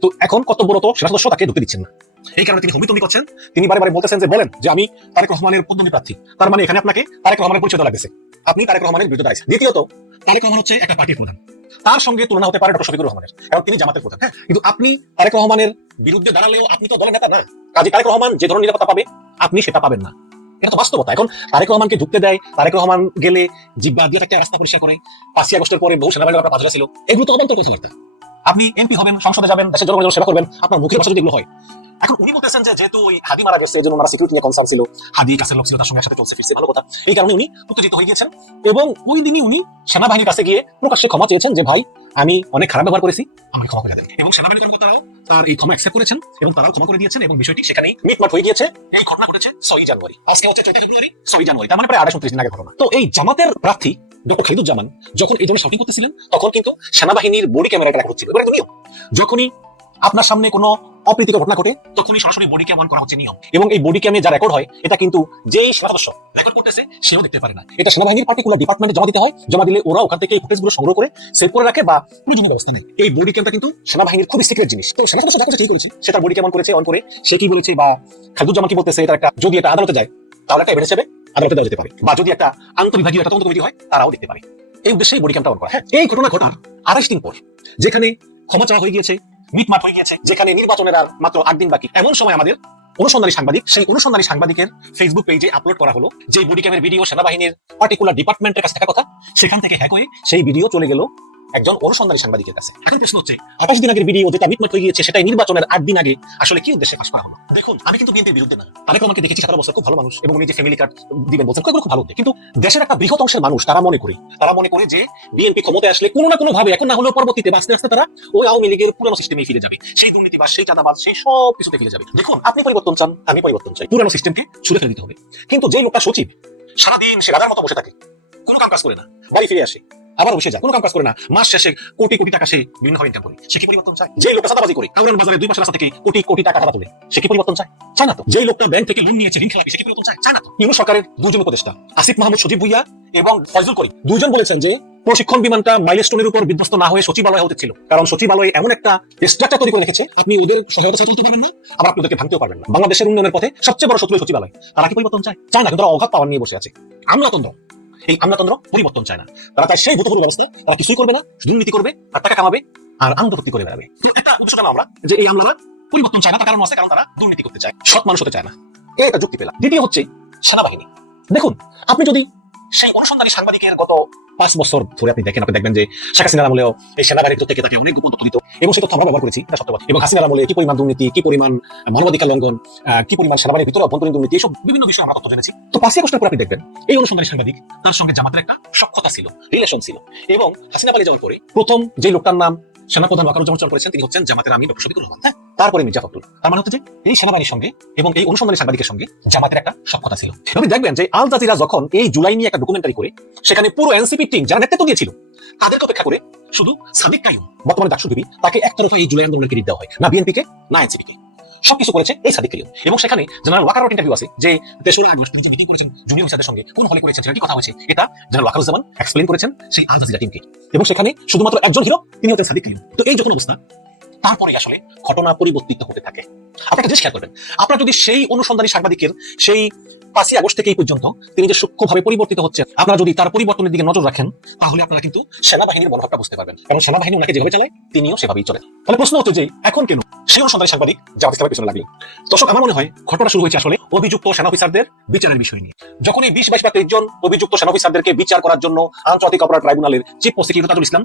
তো এখন কর্তব্যরত সেনা সদস্য তাকে ঢুকতে দিচ্ছেন না, এই কারণে তিনি হমিতমি করছেন। তিনি বারে বারে বলতেছেন যে বলেন যে আমি তারেক রহমানের পদমী প্রার্থী, তার মানে এখানে আপনাকে তারেক রহমানের পরিচয় লাগতেছে, আপনি তারেক রহমানের বিরুদ্ধে দাঁড়াইছেন। দ্বিতীয়ত, তারেক রহমান হচ্ছে একটা পার্টির প্রধান, তার সঙ্গে তুলনা হতে পারে ডক্টর শফিকুর রহমানের, কারণ তিনি জামাতের প্রধান। হ্যাঁ, কিন্তু আপনি তারেক রহমানের বিরুদ্ধে দাঁড়ালেও আপনি তো দলের নেতা না, কাজে তারেক রহমান যে ধরনের নিরাপত্তা পাবে আপনি সেটা পাবেন না, এটা তো বাস্তবতা। এখন তারেক রহমানকে ঢুকতে দেয়, তারেক রহমান গেলে জিব্বা দিয়ে একটা রাস্তা পরিষ্কার করে, ৫ই আগস্টের পরে বহু সেনাবাহিনীর ব্যাপারে বাধা ছিল, এগুলো তো অবান্তর কথাবার্তা। আপনি এমপি হবেন, সংসদে যাবেন, দেশের জনগণের সেবা করবেন, আপনার মুখের ভাষা যদি এগুলো হয়। এখন উনি বলতেছেন যে যেহেতু ওই হাদি মারা গেছে, এজন্য ওনারা সিকিউরিটি নিয়ে কনসার্ন ছিল, হাদি কাছের লোক ছিল, তার সঙ্গে একসাথে চলছে ফিরছে, ভালো কথা। এই কারণে উনি উত্তেজিত হয়ে গিয়েছেন এবং ওই দিনই উনি সেনাবাহিনীর কাছে গিয়ে প্রকাশ্যে ক্ষমা চেয়েছেন যে ভাই আমি অনেক খারাপ ব্যবহার করেছি, আমাকে ক্ষমা করে দেন। এবং সেনাবাহিনী কর্মকর্তারাও তার এই ক্ষমা অ্যাকসেপ্ট করেছেন এবং তারাও ক্ষমা করে দিয়েছেন এবং বিষয়টি সেখানেই মিটমাট হয়ে গিয়েছে। এই ঘটনা ঘটেছে 6 জানুয়ারি, আজকে হচ্ছে 4 ফেব্রুয়ারি, 6 জানুয়ারি, তার মানে প্রায় 28-29 দিন আগের ঘটনা। তো এই জামাতের প্রার্থী ডক্টর খালিদুজ্জামান যখন এই ধরনের শাউটিং করতেছিলেন, তখন কিন্তু সেনাবাহিনীর বডি ক্যামেরাটা রেকর্ড হচ্ছিল। এবার নিয়ম, যখনই আপনার সামনে কোনো অপ্রীতিকর ঘটনা ঘটে তখনই সরাসরি বডি ক্যাম অন করা হচ্ছে নিয়ম। এবং এই বডি ক্যামে যা রেকর্ড হয় এটা কিন্তু যেই সেনা সদস্য রেকর্ড করতেছে সেও দেখতে পারে না, এটা সেনাবাহিনীর পার্টিকুলার ডিপার্টমেন্টে জমা দিতে হয়। জমা দিলে ওরা ওখান থেকে এই ফুটেজগুলো সংগ্রহ করে সেভ করে রাখে বা প্রয়োজনীয় ব্যবস্থা নেয়। এই বডি ক্যামটা কিন্তু সেনাবাহিনীর খুব সিক্রেট জিনিস। তো সেনা সদস্য যা করেছে সেটা বডি ক্যাম অন করেছে, অন করে সে কি বলেছে বা খালিদুজ্জামান কি বলতেছে, এটা একটা যদি এটা আদালতে যায় তাহলে একটা এভিডেন্স হিসেবে আদালতে দেওয়া যেতে পারে, বা যদি একটা আন্তঃবিভাগীয় একটা তদন্ত কমিটি হয় তারাও দেখতে পারে। এই উদ্দেশ্যে বডি ক্যামটা অন করা। হ্যাঁ, এই ঘটনা ঘটার 28 দিন পর, যেখানে ক্ষমা চাওয়া হয়ে গিয়েছে, মিটমাট হয়ে গিয়েছে, যেখানে নির্বাচনের আর মাত্র 8 দিন বাকি, এমন সময় আমাদের অনুসন্ধানী সাংবাদিক, সেই অনুসন্ধানী সাংবাদিকের ফেসবুক পেজে আপলোড করা হলো যে বডি ক্যামের ভিডিও সেনাবাহিনীর পার্টিকুলার ডিপার্টমেন্টের কাছে থাকার কথা, সেখান থেকে হ্যাক হয়ে সেই ভিডিও চলে গেল একজন অনুসন্ধানী সাংবাদিকের কাছে। এখন প্রশ্ন হচ্ছে 28 দিন আগের ভিডিও যেটা মিটমাট হয়ে গিয়েছে, সেটাই নির্বাচনের 8 দিন আগে আসলে কি উদ্দেশ্যে ফাঁস করা হলো? দেখুন, আমি কিন্তু বিএনপির বিরুদ্ধে না। তারেক রহমানকে দেখেছি 17 বছর, খুব ভালো মানুষ, এবং উনি যে ফ্যামিলি কার্ড দিবেন বলছেন খুব ভালো উদ্যোগ। কিন্তু দেশের একটা বৃহৎ অংশের মানুষ তারা মনে করে যে বিএনপি ক্ষমতায় আসলে কোনো না কোনো ভাবে, এখন না হলেও পরবর্তীতে আস্তে আস্তে তারা ওই আওয়ামী লীগের পুরনো সিস্টেমে ফিরে যাবে, সেই দুর্নীতিবাজ, সেই চাঁদাবাজ, সেই সব কিছুতে ফিরে যাবে। দেখুন, আপনি পরিবর্তন চান, আমি পরিবর্তন চাই, পুরনো সিস্টেমকে ছুড়ে ফেলে দিতে হবে। কিন্তু যে লোকটা সচিব, সারাদিন সে রাজার মতো বসে থাকে, কোনো কাজ করে না, বাড়ি ফিরে আসে, আবার বসে যায়, কোনো কাজ করে না, মাস শেষে কোটি কোটি টাকা সে বিভিন্ন ভাবে ইনকাম করে, সে কি পরিবর্তন চায়? যে লোকটা চাঁদাবাজি করে কাউরান বাজারে 2 মাসের রাস্তা থেকে কোটি কোটি টাকা টাকা তোলে, সে কি পরিবর্তন চায়? চায় না তো। যে লোকটা ব্যাংক থেকে লোন নিয়েছে, ঋণ খেলাপি, সে কি পরিবর্তন চায়? চায় না তো। ইউনূস সরকারের 2 জন উপদেষ্টা, আসিফ মাহমুদ, সজীব ভুইয়া এবং ফয়জুল করিম, 2 জন বলেছেন যে প্রশিক্ষণ বিমানটা মাইলস্টোনের উপর বিধ্বস্ত না হয়ে সচিবালয় হতে ছিল, কারণ সচিবালয় এমন একটা স্ট্রাকচার তৈরি করে রেখেছে, আপনি ওদের সহায়তা ছাড়া চলতে পারবেন না, আবার আপনি ওদেরকে ভাঙতেও পারবেন না। বাংলাদেশের উন্নয়নের পথে সবচেয়ে বড় শত্রু সচিবালয়। তারা কি পরিবর্তন চায়? চায় না, কিন্তু তারা অগাধ পাওয়ার নিয়ে বসে আছে। আমলাতন্ত্র, এই আমলাতন্ত্র পরিবর্তন চায় না। তারা চায় সেই ভূতপূর্ব ব্যবস্থা, তারা কিছুই করবে না, দুর্নীতি করবে, আর টাকা কামাবে, আর আনন্দভক্তি করে বেড়াবে। তো একটা উদ্দেশ্য জানো আমরা যে এই আমলারা পরিবর্তন চায় না, তার কারণ আছে, কারণ তারা দুর্নীতি করতে চায়, সৎ মানুষ হতে চায় না। এটা যুক্তি পেলাম। দ্বিতীয় হচ্ছে সেনাবাহিনী। দেখুন, আপনি যদি সেই অনুসন্ধানী সাংবাদিকের গত 5 বছর ধরে আপনি দেখবেন যে শেখ হাসিনার আমলেও এই সেনাবাহিনীর থেকে তাকে অনেক গোপন তথ্য দিত, এবং সেই তথ্য আমরা ব্যবহার করেছি, এটা সত্য কথা। এবং হাসিনার আমলে কি পরিমাণ দুর্নীতি, কি পরিমাণ মানবাধিকার লঙ্ঘন, কি পরিমাণ সেনাবাহিনীর ভিতরে অভ্যন্তরীণ দুর্নীতি, এইসব বিভিন্ন বিষয়ে আমরা তথ্য জেনেছি। তো 5 আগস্টের পর আপনি দেখবেন এই অনুসন্ধানী সাংবাদিক, তার সঙ্গে জামাতের একটা সখ্যতা ছিল, রিলেশন ছিল, এবং হাসিনা পালিয়ে যাওয়ার পরে প্রথম যে লোকটার নাম সেনাপ্রধান ওয়াকারুজ্জামান চয়ন করেছেন, তিনি হচ্ছেন জামাতের আমির ডক্টর শফিকুর রহমান, হ্যাঁ, তারপরে মির্জা ফখরুল। তার মানে হচ্ছে যে এই সেনাবাহিনীর সঙ্গে এবং এই অনুসন্ধানী সাংবাদিকের সঙ্গে জামাতের একটা সখ্যতা ছিল। আপনি দেখবেন যে আল জাজিরা যখন এই জুলাই নিয়ে একটা ডকুমেন্টারি করে, সেখানে পুরো এনসিপি টিম যারা নেতৃত্ব দিয়েছিল তাদেরকে অপেক্ষা করে শুধু সাদিক কাইয়ুম, বর্তমানে ডাকসু বিবি, তাকে একতরফা এই জুলাই আন্দোলনের ক্রেডিট দেওয়া হয়, না বিএনপিকে না এনসিপিকে। সবকিছু করেছে এই সাদিক কাইয়ুম। এবং সেখানে জেনারেল ওয়াকারের ইন্টারভিউ আছে যে 3রা আগস্ট তিনি যে মিটিং করেছেন জুনিয়র অফিসারদের সঙ্গে, কোন হলে করেছেন, সেটা কি কথা হয়েছে, এটা জেনারেল ওয়াকারুজ্জামান এক্সপ্লেইন করেছেন সেই আল জাজিরা টিমকে। এবং সেখানে শুধুমাত্র একজন হিরো, তিনি হচ্ছেন সাদিক কাইয়ুম। তো এই যখন অবস্থা, তারপরে আসলে ঘটনা পরিবর্তিত হতে থাকে। আপনাকে জিনিস খেয়াল করবেন, আপনারা যদি সেই অনুসন্ধানী সাংবাদিকের সেই 5 আগস্ট থেকে এই পর্যন্ত তিনি যে সূক্ষ্মভাবে পরিবর্তিত হচ্ছে, আপনারা যদি তার পরিবর্তনের দিকে নজর রাখেন, তাহলে আপনারা কিন্তু সেনাবাহিনীর মনোভাবটা বুঝতে পারবেন। কারণ সেনাবাহিনী ওনাকে যেভাবে চালায়, তিনিও সেভাবেই চলেন। তাহলে প্রশ্ন হচ্ছে যে এখন কেন সেই অনুসন্ধানী সাংবাদিক জামাত ইসলামের পিছনে লাগলেন? দর্শক, আমার মনে হয় ঘটনা শুরু হয়েছে আসলে অভিযুক্ত সেনা অফিসারদের বিচারের বিষয় নিয়ে। যখন এই 20, 22 বা 23 জন অভিযুক্ত সেনা অফিসারদেরকে বিচার করার জন্য আন্তর্জাতিক অপরাধ ট্রাইব্যুনালের চিফ প্রসিকিউটর তাজুল ইসলাম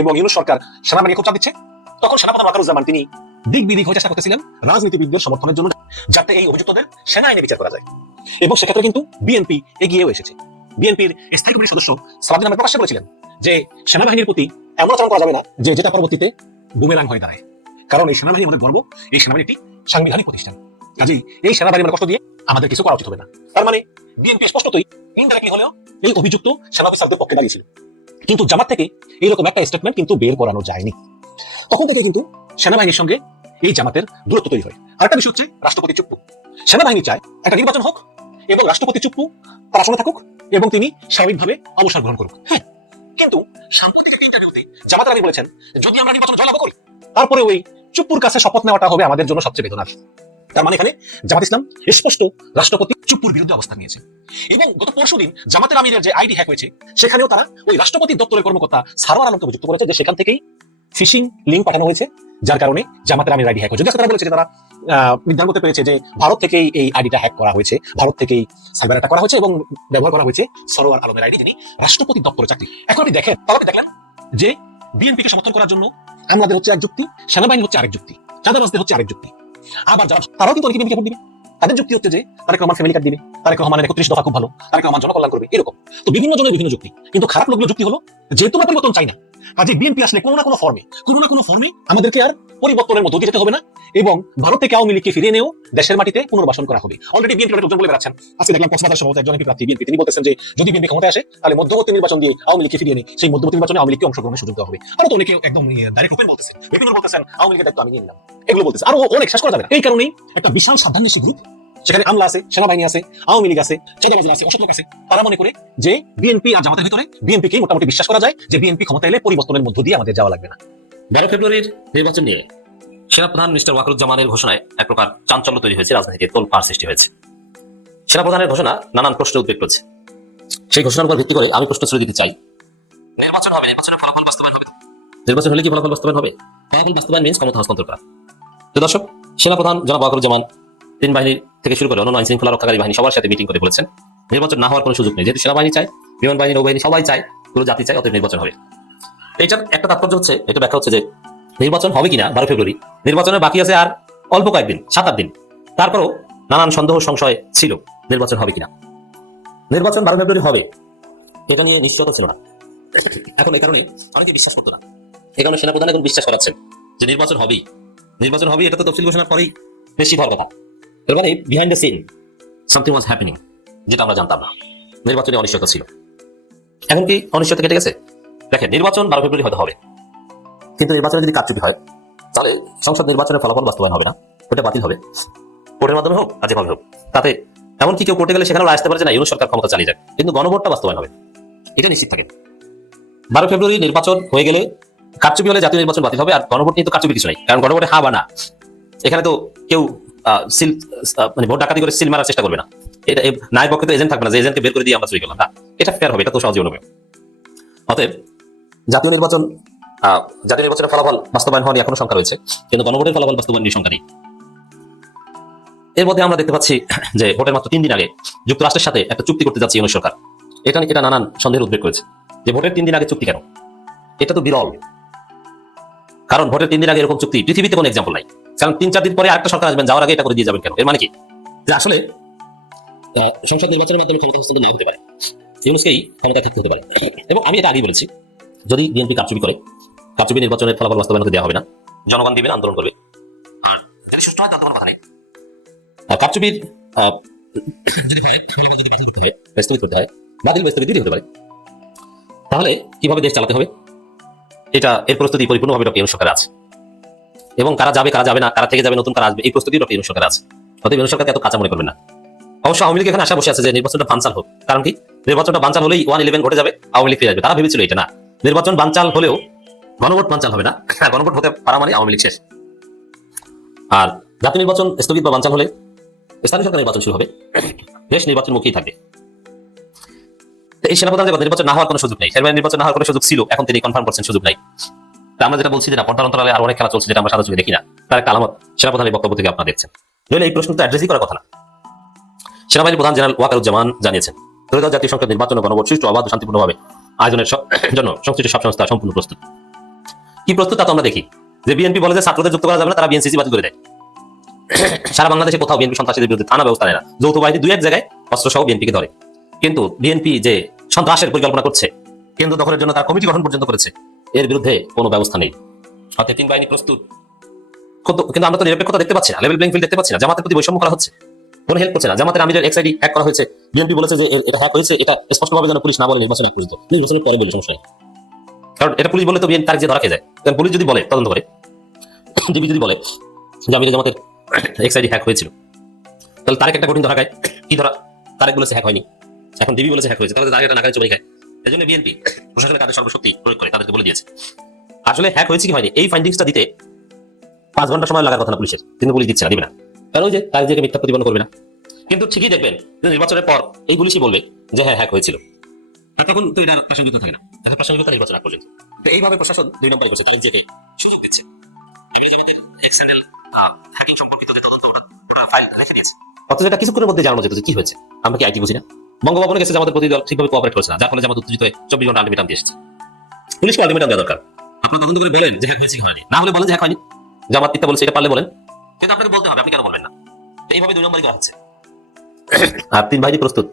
এবং ইউনূস সরকার সেনাবাহিনীকে চাপ দিচ্ছে, তখন সেনাপ্রধান ওয়াকারুজ্জামান তিনি দিক বিদিক হয়ে চেষ্টা করতেছিলেন রাজনীতিবিদদের সমর্থনের জন্য, যাতে এই অভিযুক্তদের সেনা আইনে বিচার করা যায়। এবং সেক্ষেত্রে কিন্তু বিএনপি এগিয়েও এসেছে। বিএনপির স্থায়ী কমিটির সদস্য সালাউদ্দিন আহমেদ প্রকাশ্যে বলেছিলেন যে সেনাবাহিনীর প্রতি এমন আচরণ করা যাবে না যে যেটা পরবর্তীতে বুমেরাং হয়ে দাঁড়ায়, কারণ এই সেনাবাহিনী আমাদের গর্ব, এই সেনাবাহিনী একটি সাংবিধানিক প্রতিষ্ঠান, কাজেই এই সেনাবাহিনীর কষ্ট দিয়ে আমাদের কিছু করা উচিত হবে না। তার মানে বিএনপি স্পষ্টতই ইনডাইরেক্টলি হলেও এই অভিযুক্ত সেনা অফিসারদের পক্ষে দাঁড়িয়েছিল। কিন্তু জামাত থেকে এইরকম একটা স্টেটমেন্ট কিন্তু বের করানো যায়নি। তখন থেকে কিন্তু সেনাবাহিনীর সঙ্গে এই জামাতের দূরত্ব তৈরি হয়। আরেকটা বিষয় হচ্ছে রাষ্ট্রপতি চুপ্পু। সেনাবাহিনী চায় একটা নির্বাচন হোক এবং রাষ্ট্রপতি চুপ্পু তার আসনে থাকুক এবং তিনি স্বাভাবিকভাবে অবসর গ্রহণ করুক। হ্যাঁ, কিন্তু সাম্প্রতিক ইন্টারভিউতে জামাতের আমির বলেছেন, যদি আমরা নির্বাচন জয়লাভ করি, তারপরে ওই চুপ্পুর কাছে শপথ নেওয়াটা হবে আমাদের জন্য সবচেয়ে বেদনার। তার মানে এখানে জামাত ইসলাম স্পষ্ট রাষ্ট্রপতি চুপ্পুর বিরুদ্ধে অবস্থান নিয়েছে। এবং গত পরশুদিন জামাতের আমিরের যে আইডি হ্যাক হয়েছে, সেখানেও তারা ওই রাষ্ট্রপতি দপ্তরের কর্মকর্তা সারোয়ার আলমকে অভিযুক্ত করেছে যে সেখান থেকেই ফিশিং লিঙ্ক পাঠানো হয়েছে, যার কারণে জামাতের আমির আইডি হ্যাক হয়েছে। তারা বলেছে যে তারা নির্ধারণ করতে পেরেছে যে ভারত থেকেই এই আইডিটা হ্যাক করা হয়েছে, ভারত থেকেই সাইবার অ্যাটাক করা হয়েছে এবং ব্যবহার করা হয়েছে সারোয়ার আলমের আইডি, যিনি রাষ্ট্রপতি দপ্তরে চাকরি। এখন আপনি দেখেন, তাহলে দেখলেন যে বিএনপিকে সমর্থন করার জন্য আমাদের হচ্ছে এক যুক্তি, সেনাবাহিনী হচ্ছে আরেক যুক্তি, চাঁদাবাজদের হচ্ছে আরেক যুক্তি। আবার যারা তারাও কিন্তু অনেকে বিএনপিকে ভোট দিবে, তাদের যুক্তি হচ্ছে যে তারেক রহমান ফ্যামিলি কার্ড দিবে, তারেক রহমানের 31 দফা খুব ভালো, তারেক রহমান জনকল্যাণ করবে, এরকম। তো বিভিন্ন জনের বিভিন্ন যুক্তি, কিন্তু খারাপ লোকগুলো যুক্তি হলো যেহেতু আমরা পরিবর্তন চাই না, কাজে বিএনপি আসলে কোনো না কোনো ফর্মে আমাদেরকে আর পরিবর্তনের মধ্যে যেতে হবে না, এবং ভারত থেকে আওয়ামী লীগকে ফিরিয়ে নিয়েও দেশের মাটিতে পুনর্বাসন করা হবে। অলরেডি বিএনপি লোকজন বলে বেড়াচ্ছেন। আজকে দেখলাম কক্সবাজার সভাপতি একজন এমপি প্রার্থী বিএনপি, তিনি বলতেছেন যে যদি বিএনপি ক্ষমতায় আসে তাহলে মধ্যবর্তী নির্বাচন দিয়ে আওয়ামী লীগকে ফিরিয়ে নিয়ে সেই মধ্যবর্তী নির্বাচনে আওয়ামী লীগকে অংশগ্রহণের সুযোগ দেওয়া হবে। আরো তো অনেকে একদম ডাইরেক্ট ওপেন বলতেছেন, বিভিন্ন বলতেছেন আওয়ামী লীগের দায়িত্ব আমি নিয়ে নিলাম, এগুলো বলতেছে। আরো অনেক শেষ করা যাবে না। এই কারণেই একটা বিশাল সাবধানশী গ্রুপ, সেখানে আমলা আছে, সেনাবাহিনী আছে, আওয়ামী লীগ আছে, চাঁদাবাজ আছে, অসৎ লোক আছে, তারা মনে করে যে বিএনপি আর জামাতের ভিতরে বিএনপিকে মোটামুটি বিশ্বাস করা যায় যে বিএনপি ক্ষমতা এলে পরিবর্তনের মধ্য দিয়ে আমাদের যাওয়া লাগবে না। 12 ফেব্রুয়ারির নির্বাচন নিয়ে সেনাপ্রধান মিস্টার ওয়াকারুজ্জামানের ঘোষণায় এক প্রকার চাঞ্চল্য তৈরি হয়েছে, রাজনীতিতে তোলপাড় সৃষ্টি হয়েছে। সেনাপ্রধানের ঘোষণা নানান প্রশ্নের উদ্বেগ করছে। সেই ঘোষণার উপর ভিত্তি করে আমি প্রশ্ন ছুড়ে দিতে চাই, নির্বাচন হবে, নির্বাচনের ফলাফল বাস্তবায়ন হবে, নির্বাচন হলে কি ফলাফল বাস্তবায়ন হবে? ফলাফল বাস্তবায়ন মিন্স ক্ষমতা হস্তান্তর করা। তো দর্শক, সেনাপ্রধান জনাব ওয়াকারুজ্জামান 3 বাহিনী থেকে শুরু করে অন্যান্য আইন শৃঙ্খলা রক্ষাকারী বাহিনী সবার সাথে মিটিং করে বলেছেন নির্বাচন না হওয়ার কোনো সুযোগ নেই, যেহেতু সেনাবাহিনী চায়, বিমান বাহিনী, নৌবাহিনী সবাই চায়, পুরো জাতি চায়, অতএব নির্বাচন হবে। এটার একটা তাৎপর্য হচ্ছে, এটা ব্যাখ্যা হচ্ছে যে নির্বাচন হবে কিনা 12 ফেব্রুয়ারি, নির্বাচনের বাকি আছে আর অল্প কয়েকদিন, 7-8 দিন, তারপরও নানান সন্দেহ সংশয় ছিল নির্বাচন হবে কিনা। নির্বাচন 12 ফেব্রুয়ারি হবে এটা নিয়ে নিশ্চয়তা ছিল না। এখন এই কারণে অনেকে বিশ্বাস করতো না। এই কারণে সেনাপ্রধান এখন বিশ্বাস করাচ্ছেন যে নির্বাচন হবেই, নির্বাচন হবেই। এটা তো তফসিল ঘোষণার পরেই বেশি হওয়ার কথা। এর মানে behind the scene something was happening, যেটা আমরা জানতাম না। নির্বাচনে অনিশ্চয়তা ছিল, এখন কি অনিশ্চয়তা কেটে গেছে? দেখেন, নির্বাচন 12 ফেব্রুয়ারি হয়তো হবে, কিন্তু নির্বাচনে যদি কারচুপি হয় তাহলে সংসদ নির্বাচনের ফলাফল বাস্তবায়ন হবে না, ওটা বাতিল হবে, কোর্টের মাধ্যমে হোক আর যেভাবে হোক। তাতে এমনকি কেউ কোর্টে গেলে সেখানেও আসতে পারে যে না, ইউনূস সরকার ক্ষমতা চালিয়ে যায়, কিন্তু গণভোটটা বাস্তবায়ন হবে, এটা নিশ্চিত থাকে। 12 ফেব্রুয়ারি নির্বাচন হয়ে গেলে কারচুপি হলে জাতীয় নির্বাচন বাতিল হবে, আর গণভোট নিয়ে তো কারচুপি কিছু নাই, কারণ গণভোটে হা বা না, এখানে তো কেউ সিল মানে ভোট ডাকাতি করে সিল মারার চেষ্টা করবে না। এটা ন্যায় পক্ষে তো এজেন্ট থাকবে না যে এজেন্টকে বের করে দিয়ে আমরা চুরি করলাম, না, এটা ফেয়ার হবে, এটা তো সহজে অনুমেয়। অতএব জাতীয় নির্বাচনের ফলাফল বাস্তবায়ন হওয়া নিয়ে এখনো শঙ্কা রয়েছে, কিন্তু গণভোটের ফলাফল বাস্তবায়ন নিয়ে শঙ্কা নেই। এর মধ্যে আমরা দেখতে পাচ্ছি যে ভোটের মাত্র 3 দিন আগে যুক্তরাষ্ট্রের সাথে একটা চুক্তি করতে যাচ্ছে ইউনূস সরকার। এটা নানান সন্দেহের উদ্বেগ করেছে যে ভোটের 3 দিন আগে চুক্তি কেন? এটা তো বিরল, কারণ ভোটের 3 দিন আগে এরকম চুক্তি পৃথিবীতে কোনো এক্সাম্পল নাই। কারণ 3-4 দিন পরে আরেকটা সরকার আসবেন, যাওয়ার আগে এটা করে দিয়ে যাবেন কেন? এর মানে কি যে আসলে সংসদ নির্বাচনের মাধ্যমে ক্ষমতা হস্তান্তর না হতে পারে, ইউনূসকেই ক্ষমতা থাকতে হতে পারে। এবং আমি এটা আগেই বলেছি, যদি বিএনপি কারচুপি করে, কারচুপি নির্বাচনের ফলাফল বাস্তবায়ন হতে দেওয়া হবে না, জনগণ দিবেন, আন্দোলন করবে, আর যদি সুষ্ঠু হয় তার কোনো কথা নেই। কারচুপির যদি বাতিল করতে হয়, স্থগিত করতে হয়, বাতিল বা স্থগিত হতে পারে, তাহলে কিভাবে দেশ চালাতে হবে এর প্রস্তুতি পরিপূর্ণভাবে ডক্টর ইউনূস সরকার আছে। এবং কারা যাবে কারা যাবে না, কারা থেকে যাবে নতুন কারা আসবে, এই প্রস্তুতি ডক্টর ইউনূস সরকার আছে। অতএব ইউনূস সরকারকে এত কাঁচা মনে করবেন না। অবশ্য আওয়ামী লীগ এখানে আশা বসে আছে যে নির্বাচনটা বানচাল হোক, কারণ কি নির্বাচনটা বানচাল হলেই 1-11 ঘটে যাবে, আওয়ামী লীগ ফিরে আসবে। তারা ভেবেছিল এটা না, নির্বাচন বানচাল হলেও গণভোট বানচাল হবে না, গণভোট হতে পারা মানে আওয়ামী লীগ শেষ। আর জাতীয় নির্বাচন স্থগিত বা বানচাল হলে স্থানীয় সরকার নির্বাচন শুরু হবে, দেশ নির্বাচন মুখী থাকবে। এই সেনাপ্রধান যে নির্বাচন না হওয়ার কোনো সুযোগ নেই, নির্বাচন না হওয়ার কোনো সুযোগ ছিল, এখন তিনি কনফার্ম করছেন সুযোগ নাই। আমরা যেটা বলছি যে না, পর্দার অন্তরালে আর অনেক খেলা চলছে যেটা আমরা সাদা চোখে দেখি না, তার একটা আলামত সেনাপ্রধানের বক্তব্য থেকে আপনারা দেখছেন। নইলে এই প্রশ্ন তো অ্যাড্রেসই করার কথা না। সেনাবাহিনী প্রধান জেনারেল ওয়াকারুজ্জামান জানিয়েছেন, ত্রয়োদশ জাতীয় সংসদ নির্বাচন ও গণভোট সুষ্ঠু, অবাধ ও শান্তিপূর্ণভাবে আয়োজনের জন্য সংশ্লিষ্ট সব সংস্থা সম্পূর্ণ প্রস্তুত। কি প্রস্তুত তা তো আমরা দেখি, যে বিএনপি বলে যে ছাত্রদের যুক্ত করা যাবে না, তারা বিএনসিসি বাতিল করে দেয়। সারা বাংলাদেশে কোথাও বিএনপি সন্ত্রাসীদের বিরুদ্ধে থানা ব্যবস্থা নেয় না, যৌথ বাহিনী 2-1 জায়গায় অস্ত্র সহ বিএনপিকে ধরে। কিন্তু বিএনপি যে সন্ত্রাসের পরিকল্পনা করছে, কেন্দ্র দখলের জন্য তার কমিটি গঠন পর্যন্ত করেছে, এর বিরুদ্ধে কোনো ব্যবস্থা নেই। অর্থাৎ 3 বাহিনী প্রস্তুত, কিন্তু আমরা তো নিরপেক্ষতা দেখতে পাচ্ছি না, লেভেল প্লেইং ফিল্ড দেখতে পাচ্ছি না। জামাতের প্রতি বৈষম্য করা হচ্ছে, কোনো হেল্প করছে না। জামাতের আমিরের এক্সআইডি হ্যাক করা হয়েছে, বিএনপি বলেছে যে এটা হ্যাক হয়েছে, এটা স্পষ্টভাবে যেন পুলিশ না বলে নির্বাচন আগ পর্যন্ত, নির্বাচনের পরে বলে সমস্যা নেই, কারণ এটা পুলিশ বলে তো বিএনপি তার যে ধরা খেয়ে যায়। কারণ পুলিশ যদি বলে তদন্ত করে, ডিবি যদি বলে যে আমিরের জামাতের এক্সআইডি হ্যাক হয়েছিল, তাহলে তারেক একটা কঠিন ধরা খায়। কি ধরা? তারেক বলেছে হ্যাক হয়নি, এখন ডিবি বলেছে হ্যাক হয়েছে, তাহলে তারেক একটা নাকারে চুবাই খায়। এই জন্য বিএনপি প্রশাসনের কাজে সর্বশক্তি প্রয়োগ করে তাদেরকে বলে দিয়েছে আসলে হ্যাক হয়েছে কি হয়নি, এই ফাইন্ডিংসটা দিতে 5 ঘন্টা সময় লাগার কথা না পুলিশের, কিন্তু পুলিশ দিচ্ছে না, দিবে না। কারণ ওই যে তার যে মিথ্যা প্রতিপন্ন করবে না। কিন্তু ঠিকই দেখবেন যে নির্বাচনের পর এই পুলিশই বলবে যে হ্যাঁ হ্যাক হয়েছিল, তখন তো এটা প্রাসঙ্গিকতা থাকে না, প্রাসঙ্গিকতা নির্বাচন আগ পর্যন্ত। তো এইভাবে প্রশাসন 2 নম্বরে করছে, তাদের যে সুযোগ দিচ্ছে। অথচ এটা কিছুক্ষণের মধ্যে জানানো যেত যে কি হয়েছে, আমরা কি আইটি বুঝি না? বঙ্গভবনে গেছে আমাদের প্রতিদল ঠিকভাবে কোঅপারেট করছে না, যার ফলে জামাত উত্তেজিত হয়ে 24 ঘন্টা আলটিমেটাম দিয়ে এসেছে। পুলিশকে আলটিমেটাম দেওয়া দরকার, আপনারা তদন্ত করে বলেন যে হ্যাক হয়েছে কি হয়নি, না হলে বলেন যে হ্যাক হয়নি। জামাত পিতা বলছে, এটা পারলে বলেন, কিন্তু আপনাকে বলতে হবে, আপনি কেন বলবেন না? এইভাবে 2 নম্বরই করা হচ্ছে। আর 3 বাহিনী প্রস্তুত।